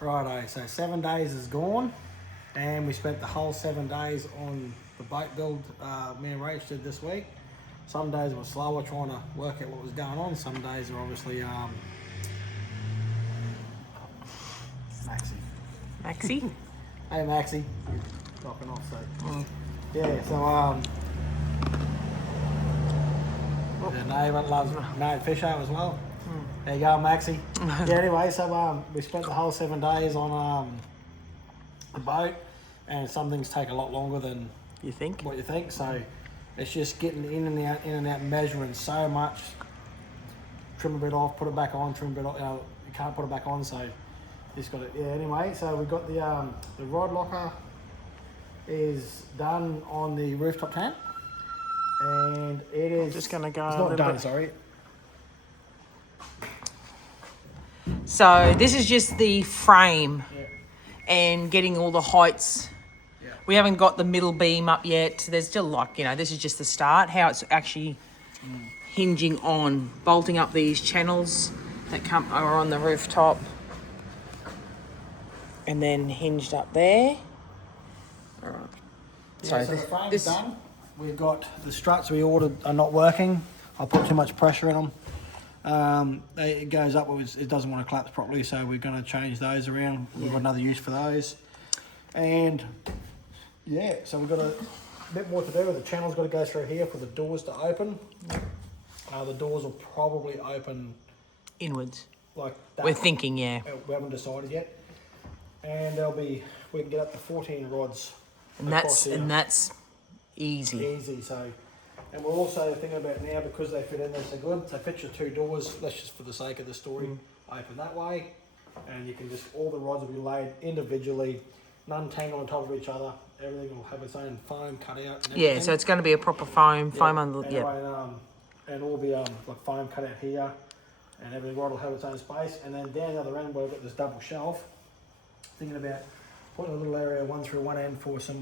Righto, so 7 days is gone, and we spent the whole 7 days on the boat build me and Rach did this week. Some days were slower trying to work out what was going on. Some days are obviously Maxie? Hey Maxie, you're dropping off, so yeah, so the neighbour loves Mad Fisher as well. There you go, Maxie. Yeah, anyway, so we spent the whole 7 days on the boat, and some things take a lot longer than You think? what you think. So it's just getting in and out, measuring so much. Trim a bit off, put it back on. Trim a bit off. You can't put it back on, so you just got it. Yeah. Anyway, so we've got the rod locker is done on the rooftop tent, and it is Just gonna go It's a not little done. bit. Sorry. So this is just the frame Yeah. and getting all the heights. Yeah. We haven't got the middle beam up yet. There's still this is just the start, how it's actually hinging on, bolting up these channels that are on the rooftop and then hinged up there. All right. Yeah, so the frame's done. We've got the struts we ordered are not working. I put too much pressure in them. It goes up, it doesn't want to collapse properly, so we're going to change those around. We've got another use for those. And yeah, so we've got a bit more to do. The channel's got to go through here for the doors to open. The doors will probably open Inwards. like that. We're thinking, yeah. We haven't decided yet. And we can get up to 14 rods. And that's easy. Easy, so. And we're also thinking about now, because they fit in there so good, so fit your two doors, let's just for the sake of the story, open that way, and you can just, all the rods will be laid individually, none tangled on top of each other, everything will have its own foam cut out and everything. Yeah, so it's going to be a proper foam under, And all be like foam cut out here, and every rod will have its own space, and then down the other end we've got this double shelf, thinking about putting a little area one through one end for some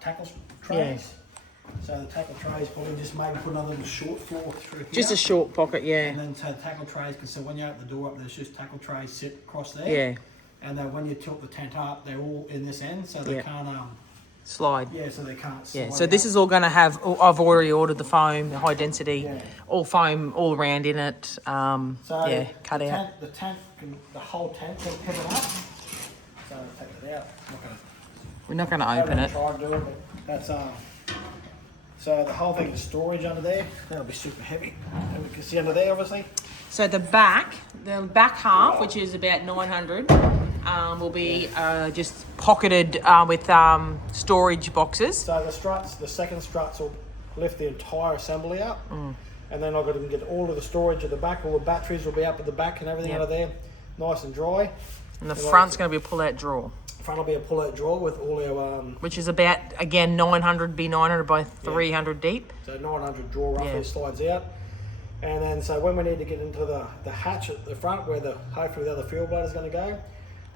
tackle trays. So the tackle trays probably just maybe put another little short floor through here. just a short pocket, yeah. And then so tackle trays, because so when you open the door up, there's just tackle trays sit across there. Yeah. And then when you tilt the tent up, they're all in this end, so they can't slide. Yeah, so they can't slide. Yeah, so this is all going to have, I've already ordered the foam, the high density, Yeah. all foam all around in it. So cut out. The whole tent can pivot up. So take it out. We're not going to open it. Try to do it, but that's so the whole thing is storage under there. That'll be super heavy. And we can see under there, obviously. So the back half, which is about 900, will be just pocketed with storage boxes. So the second struts will lift the entire assembly up. And then I've got to get all of the storage at the back. All the batteries will be up at the back and everything out of there, nice and dry. And the front's going to be a pull-out drawer. Front will be a pull-out drawer with all our... which is about, again, 900 by 300 deep. So 900 drawer roughly slides out. And then so when we need to get into the hatch at the front where hopefully the other fuel bladder is going to go,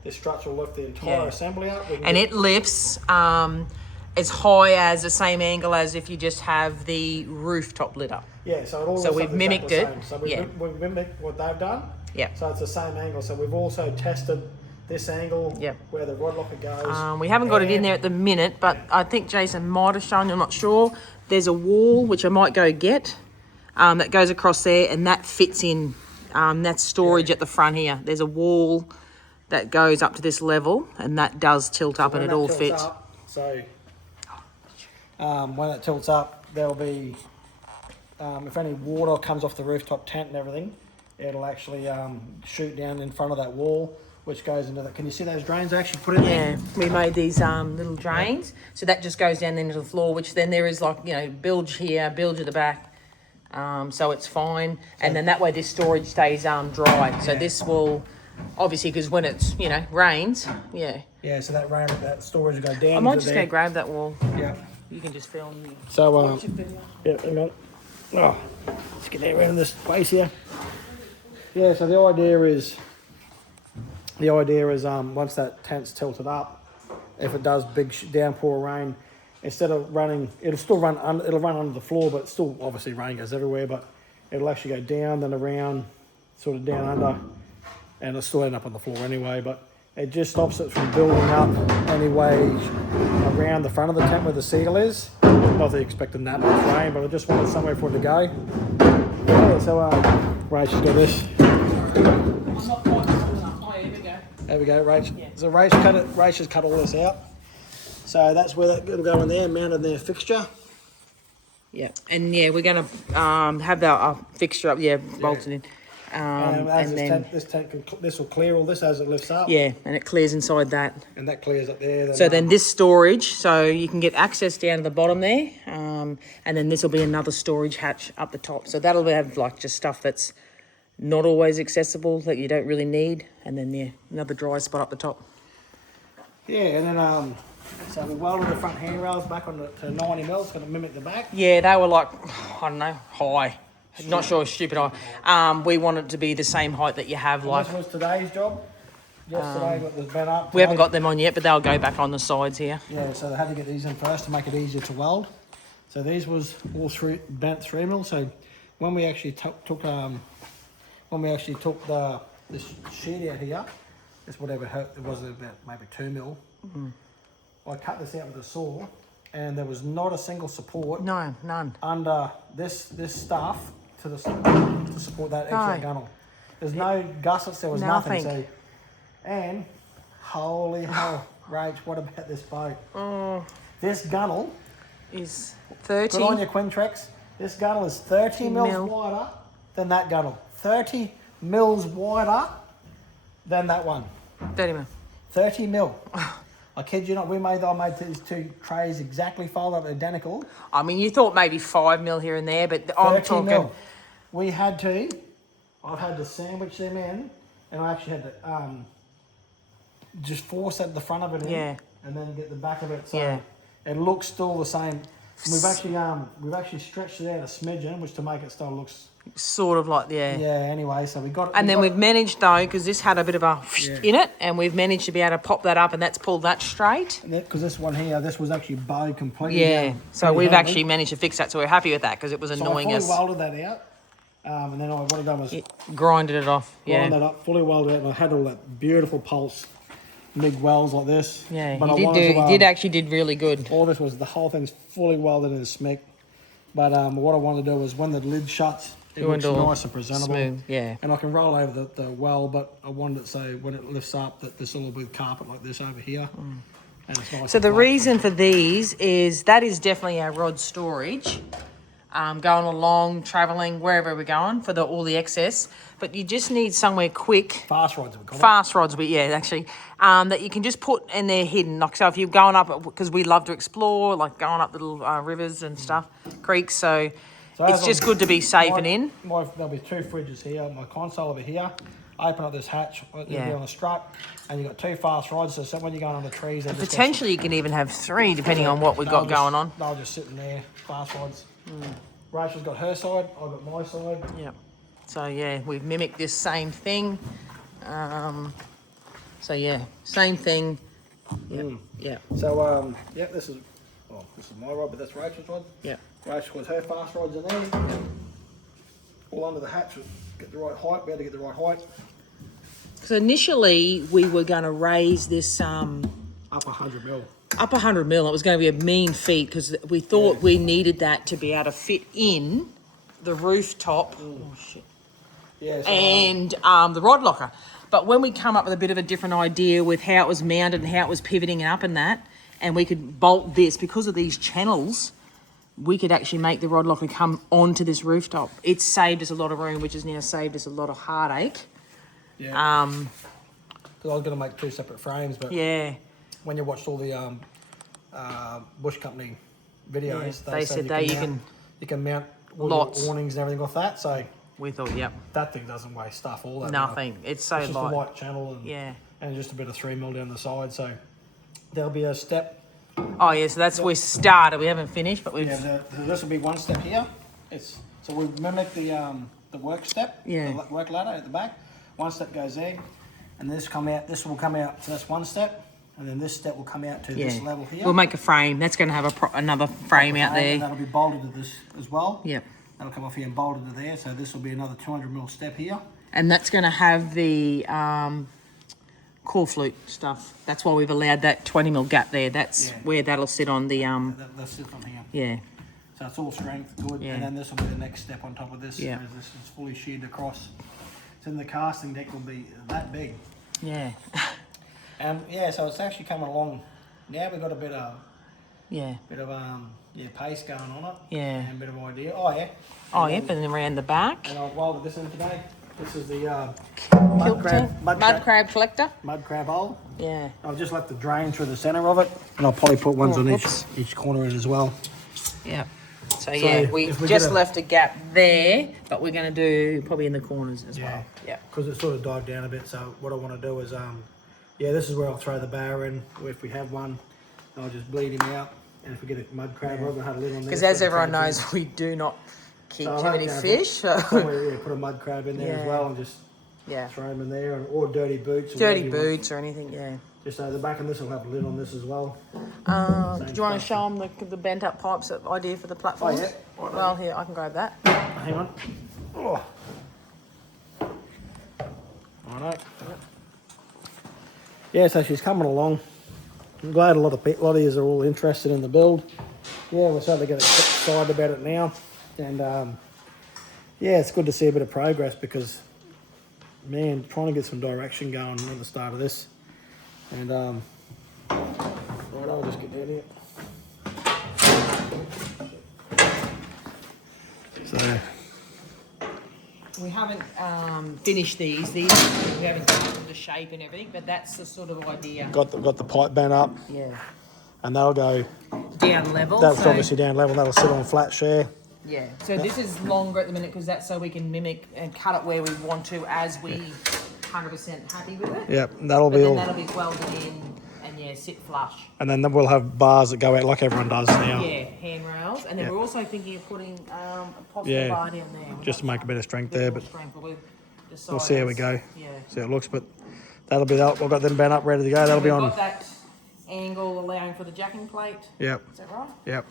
this structure will lift the entire assembly up. And it lifts as high as the same angle as if you just have the rooftop lit up. Yeah, so it all So we've mimicked it. So we've mimicked what they've done. Yeah. So it's the same angle. So we've also tested this angle where the rod locker goes. We haven't got it in there at the minute, but I think Jason might have shown you, I'm not sure. There's a wall, which I might go get, that goes across there, and that fits in. That's storage at the front here. There's a wall that goes up to this level, and that does tilt up, and it all fits. So when it tilts up, there'll be, if any water comes off the rooftop tent and everything, it'll actually shoot down in front of that wall, which goes into that. Can you see those drains I actually put in there? Yeah, we made these little drains. So that just goes down into the floor, which then there is bilge here, bilge at the back. So it's fine. And then that way this storage stays dry. So this will, obviously, because when it's, rains, Yeah, so that storage will go down. I might just go grab that wall. Yeah. You can just film. So, hang on. Oh, let's get around this space here. Yeah, so the idea is once that tent's tilted up, if it does big downpour rain, instead of running, it'll run under the floor, but still obviously rain goes everywhere, but it'll actually go down, then around, sort of down under, and it'll still end up on the floor anyway, but it just stops it from building up anyway around the front of the tent where the seal is. Not that you're expecting that much rain, but I just wanted somewhere for it to go. Yeah, so Rachel's got this. There we go, Rach. Yeah. So Rachel's cut all this out. So that's where it'll go in there, mounted in their fixture. Yeah, and yeah, we're going to have our fixture up, bolted in. This will clear all this as it lifts up. Yeah, and it clears inside that. And that clears up there. Then this storage, so you can get access down to the bottom there, and then this will be another storage hatch up the top. So that'll have like just stuff that's not always accessible that you don't really need, and then another dry spot up the top. Yeah, and then so we welded the front handrails back on to 90 mils, going to mimic the back. Yeah, they were like, I don't know, high. Not sure, stupid high. We want it to be the same height that you have. And like this was today's job. Yesterday was bent up. We haven't got them on yet, but they'll go back on the sides here. Yeah, so they had to get these in first to make it easier to weld. So these was all bent 3 mil. So when we actually took this sheet out here, this whatever it was about maybe 2 mil. Mm-hmm. I cut this out with a saw, and there was not a single support. No, none. Under this stuff to support that extra gunnel. There's no gussets. There was nothing. So, and holy hell, Rach, what about this boat? Oh, this gunnel is 30. Put on your Quintrex. This gunnel is 30 mils wider than that gunnel. 30 mils wider than that one. 30 mil. 30 mil. I kid you not, I made these two trays exactly folded up identical. I mean, you thought maybe 5 mil here and there, but I'm talking... Mil. I've had to sandwich them in, and I actually had to just force at the front of it in, and then get the back of it, so it looks still the same. And we've actually stretched it out a smidgen, which to make it still looks... Sort of like, anyway, so we got it. And then we've managed, though, because this had a bit of a in it, and we've managed to be able to pop that up, and that's pulled that straight. Because this one here, this was actually bowed completely. Yeah, so we've actually managed to fix that, so we're happy with that, because it was annoying us. So I fully welded that out, and then what I've done was... grinded it off, Grind that up, fully welded it, and I had all that beautiful pulse MIG welds like this. Yeah, but you did really good. All this was, the whole thing's fully welded in a smick. But what I wanted to do was when the lid shuts, it looks nice and presentable. Smooth, yeah. And I can roll over the well, but I wanted it so when it lifts up that this will be carpet like this over here. Mm. And it's nice. So the reason for these is that is definitely our rod storage. Going along, travelling, wherever we're going for all the excess. But you just need somewhere quick. Fast rods, we call it. Fast rods, actually. That you can just put in there hidden. Like, so if you're going up, because we love to explore, like going up little rivers and stuff, creeks. So it's just good to be safe and in. There'll be 2 fridges here, my console over here. Open up this hatch, it'll be on a strut, and you've got 2 fast rods, so when you're going on the trees... And potentially you can even have 3, depending on what we've got going on. They'll just sit in there, fast rods. Rachel's got her side, I've got my side. Yep. So we've mimicked this same thing. Same thing. Yep. So this is my rod, but that's Rachel's rod. Yep. Rachel has her fast rods in there. All under the hatch, get the right height, we had to get the right height. So initially we were going to raise this up 100 mil. Up 100 mil. It was going to be a mean feat because we thought we needed that to be able to fit in the rooftop. Oh shit. Yeah. So, and the rod locker. But when we come up with a bit of a different idea with how it was mounted and how it was pivoting up and that, and we could bolt this because of these channels, we could actually make the rod locker come onto this rooftop. It's saved us a lot of room, which has now saved us a lot of heartache. Yeah. Because I was going to make 2 separate frames, but when you watched all the Bush Company videos, they said you can mount all your awnings and everything off that. So we thought, that thing doesn't weigh stuff all that. Nothing. It's so light. It's just a light channel and just a bit of 3 mil down the side. So there'll be a step. Oh yeah, so that's where we started. We haven't finished, but we've. Yeah, this will be 1 step here. So we've mimicked the work step, the work ladder at the back. 1 step goes there, and this will come out. So that's 1 step, and then this step will come out to this level here. We'll make a frame. That's going to have another frame out there. And that'll be bolted to this as well. Yep. That'll come off here and bolted to there. So this will be another 200 mil step here. and that's going to have the core flute stuff. That's why we've allowed that 20mm gap there. That's where that'll sit on the That sits on here. Yeah. So it's all strength, good. Yeah. And then this will be the next step on top of this. Yeah. Whereas this is fully sheared across. So then the casting deck will be that big. Yeah. Yeah, so it's actually coming along. Now we've got a bit of pace going on it. Yeah. And a bit of idea. Oh yeah. Oh, yep, and then around the back. And I've welded this in today. This is the Mud crab collector. mud crab hole. Yeah. I've just left the drain through the centre of it, and I'll probably put ones on each corner of it as well. Yeah. So yeah, we just left a gap there, but we're going to do probably in the corners as well. Yeah. Because it sort of died down a bit. So what I want to do is, this is where I'll throw the barrow in. If we have one, I'll just bleed him out. And if we get a mud crab, we're going to have a lid on there. Because as everyone knows, we do not keep too many fish. So somewhere, put a mud crab in there as well, and just throw them in there, or dirty boots. Dirty boots or anything, yeah. Just so the back of this will have a lid on this as well. Do you want to show them the bent up pipes idea for the platform? Oh, yeah. Well, here, I can grab that. Hang on. Oh. Righto. Yeah, so she's coming along. I'm glad a lot of you are all interested in the build. Yeah, we're starting to get excited about it now. And it's good to see a bit of progress because, man, trying to get some direction going at the start of this. And, right, I'll just get down here. So, we haven't finished these. We haven't done the shape and everything, but that's the sort of idea. got the pipe bent up. Yeah. And they'll go down level. That's obviously down level. That'll sit on flat share. Yeah. So this is longer at the minute because that's so we can mimic and cut it where we want to as we 100% happy with it. Yep. That'll be all. That'll be welded in and sit flush. And then we'll have bars that go out like everyone does now. Yeah, handrails. And then we're also thinking of putting a possible bar down there. Just to make a bit of strength there, but we'll see how we go. Yeah. See how it looks, but that'll be that. We've got them bent up, ready to go. That'll be on. Got that angle allowing for the jacking plate. Yep. Is that right? Yep.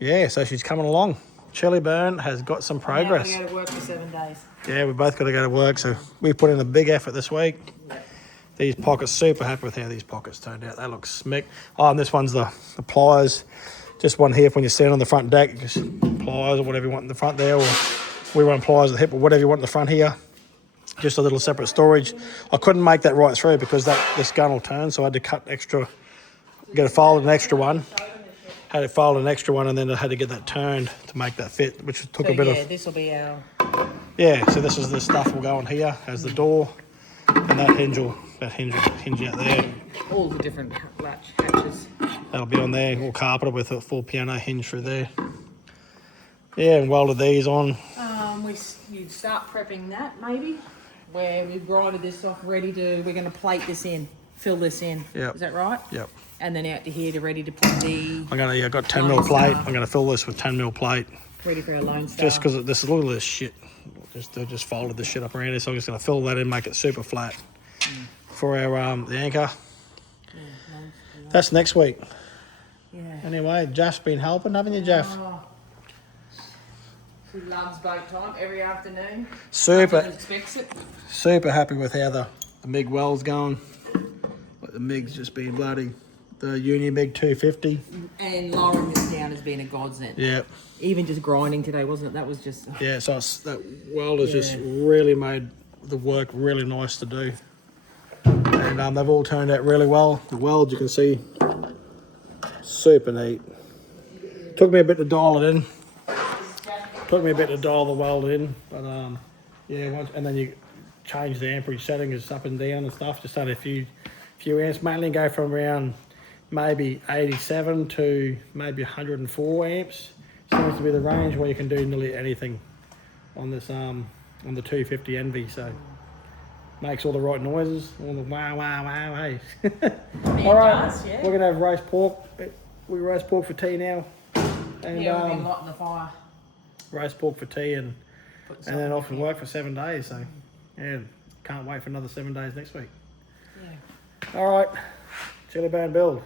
Yeah, so she's coming along. Chili Burn has got some progress. Now we go to work for 7 days. Yeah, we both got to go to work, so we put in a big effort this week. Yep. These pockets, super happy with how these pockets turned out. They look smick. Oh, and this one's the pliers. Just one here for when you stand on the front deck. Just pliers or whatever you want in the front there, or we run pliers at the hip or whatever you want in the front here. Just a little separate storage. I couldn't make that right through because this gunnel turned, so I had to cut extra, get it folded an extra one. Had it fold an extra one, and then I had to get that turned to make that fit, which took a bit of. Yeah, this will be our. Yeah, so this is the stuff will go on here as the door, and that hinge out there. All the different latch hatches. That'll be on there, all carpeted with a full piano hinge through there. Yeah, and welded these on. You'd start prepping that maybe, where we've grinded this off, we're going to plate this in, fill this in. Yep. Is that right? Yep. And then out to here to ready to put the. I've got 10mm plate. I'm gonna fill this with 10mm plate. Ready for our Lone Star. Just because this is look at this shit. They just folded this shit up around here, so I'm just gonna fill that in, make it super flat for our the anchor. Yeah, that's next week. Yeah. Anyway, Jeff's been helping, haven't you, Jeff? Oh. He loves boat time every afternoon. Super. Expects it. Super happy with how the MIG weld's going. Like the MIG's just been bloody. The Uni MIG 250. And lowering this down has been a godsend. Yeah. Even just grinding today, wasn't it? That was just... Yeah, so that weld has just really made the work really nice to do. And they've all turned out really well. The weld, you can see, super neat. Took me a bit to dial it in. Took me a bit to dial the weld in. But and then you change the amperage settings up and down and stuff. Just add a few amps. Mainly go from around maybe 87 to maybe 104 amps. Seems to be the range where you can do nearly anything on this on the 250 Envy. So makes all the right noises, all the wow hey. All right, we're gonna have roast pork. We roast pork for tea now, and we've been lighting the fire. Roast pork for tea and then off and work for 7 days. So yeah, can't wait for another 7 days next week. Yeah. All right, Chili Bone build.